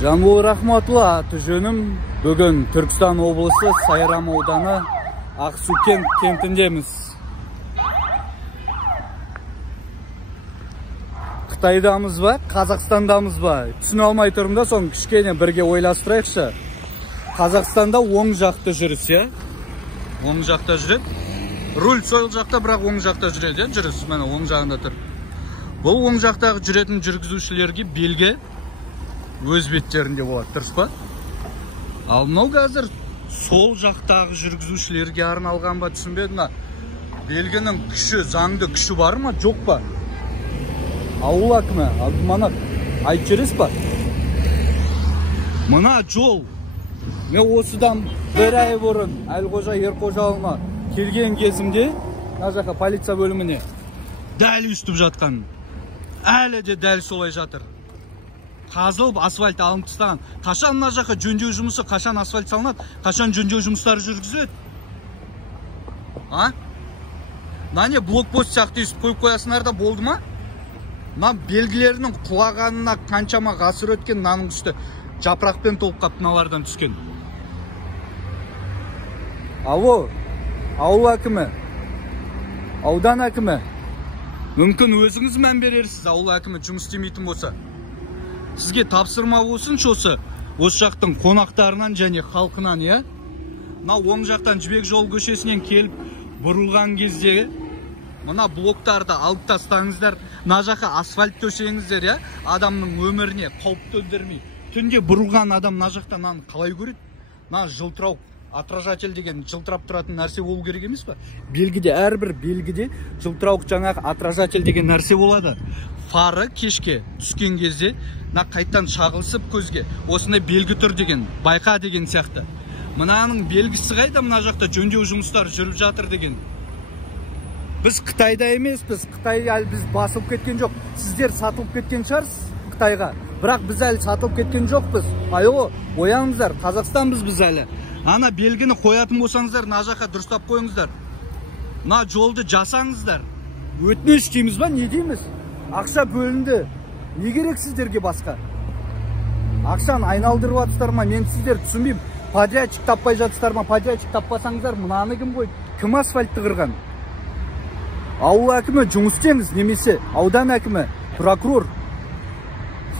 Жанбол Рахматулла аты жөнім. Бүгін Түркістан облысы Сайрам ауданы Ақсукент кентіндеміз. Қытайдамыз ба, Қазақстандамыз ба? Түсіне алмай тұрмын да, соң кішкене бірге ойластырайықшы. Қазақстанда оң жақты жүріс, я? Оң жақта жүреді. Руль сол жақта, бірақ оң жақта жүреді, жүріс. Мәне оң жағында тұр. Бұл оң жақтағы жүретін жүргізушілерге белгі өз беттерінде болады, дұрыс па? Ал мынау қазір сол жақтағы жүргізушілерге арналған ба, түсінбедім. Белгінің күші, заңды күші бар ма, жоқ па? Ауыл әкімі, Абдыманап, айтып жүресіз ба? Мына жол, мен осыдан бір ай бұрын Әлқожа Ерқожалыма келген кезімде, мына жаққа полиция бөліміне дәл үстіп жатқан. Әлі де дәл солай жатыр. Қазылып, асфальт алынып тастаған. Қашан мына жаққа жөндеу жұмысы, қашан асфальт салынады, қашан жөндеу жұмыстары жүргізіледі? Мына блокпост сияқты үстіп қойып қоясыңдар да болды ма? Мына белгілерінің құлағанына қаншама ғасыр өткен, мынаның үсті жапырақпен толып қап мыналардан түскен. Алло, ауыл әкімі, аудан әкімі, мүмкін өзіңіз мән берерсіз, ауыл әкімі жұмыс істемейтін болса. Сізге тапсырма болсын осы жақтың қонақтарынан және халқынан, я? Мына оң жақтан Жібек жол көшесінен келіп бұрылған кезде мына блоктарды алып тастаңыздар, мына жаққа асфальт төсеңіздер, я? Адамның өміріне қауіп төндірмей. Түнде бұрылған адам мына жақтан қалай көреді? Мына жылтырау отражатель деген жылтырап тұратын нәрсе болу керек емес па? Белгіде, әрбір белгіде жылтырауық жаңағы отражатель деген нәрсе болады. Фары кешке түскен кезде қайттан шағылсып көзге осындай белгі тұр деген, байқа деген сияқты. Мынаның белгісі қайда, мына жақта жөндеу жұмыстары жүріп жатыр деген. Біз Қытайда емеспіз, Қытай әлі біз басылып кеткен жоқ. Сіздер сатылып кеткен шығарсыз Қытайға, бірақ біз әлі сатылып кеткен жоқпыз. Айо, ояныңыздар, Қазақстанбыз біз әлі. Ана белгіні қоятын болсаңыздар, мына жаққа дұрыстап қойыңыздар. Мына жолды жасаңыздар. Өтініш дейміз ба, не дейміз? Ақша бөлінді. Не керек сіздерге басқа? Ақшаны айналдырып атыстар ма? Мен сіздер түсінбеймін. Подрядчик таппай жатыстар ма? Подрядчик таппасаңыздар, мынаны кім қойды? Кім асфальтты қырған? Ауыл әкімі жұмыс істеңіз, немесе аудан әкімі, прокурор.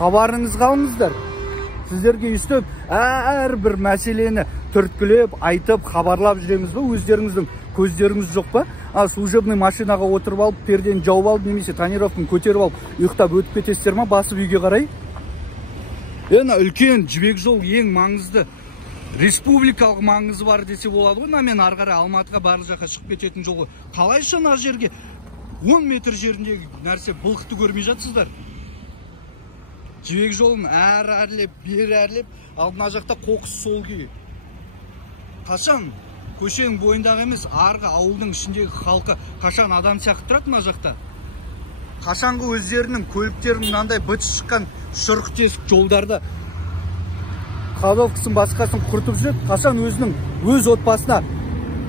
Хабарыңызға алыңыздар. Сіздерге үстіп әрбір мәселені түрткілеп, айтып, хабарлап жүреміз ба? Өздеріңіздің көздеріңіз жоқ па? Служебный машинаға отырып алып, пердені жауып алып, немесе тонировканы көтеріп алып, ұйықтап өтіп кетесіздер ма? Басып үйге қарай? Үлкен Жібек жол ең маңызды, республикалық маңызы бар десе болады ғой. Мен ары қарай Алматыға барлық жаққа шығып кететін жолы. Қалайша мына жерге 10 метр жеріндегі нәрсе былықты көрмей жатсыздар? Жібек жолын әрлеп, бері әрлеп, ал мына жақта қоқыс сол күйі. Қашан көшенің бойындағы емес, арғы ауылдың ішіндегі халқы қашан адам сияқты тұрады мына жақта? Қашанғы өздерінің көліктерін мынандай быт шыққан шұрық тесік жолдарда қалдовкасын басқасын құртып жүреді? Қашан өзінің өз отбасына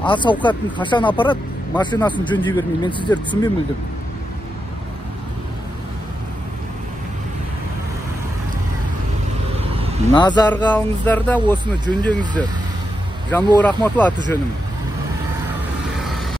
ас ауқатын қашан апарады, машинасын жөндей бермей? Мен сіздер түсінбей мүлдем. Назарға алыңыздар да осыны жөндеңіздер. Жанбол Рахматулла аты жөнім.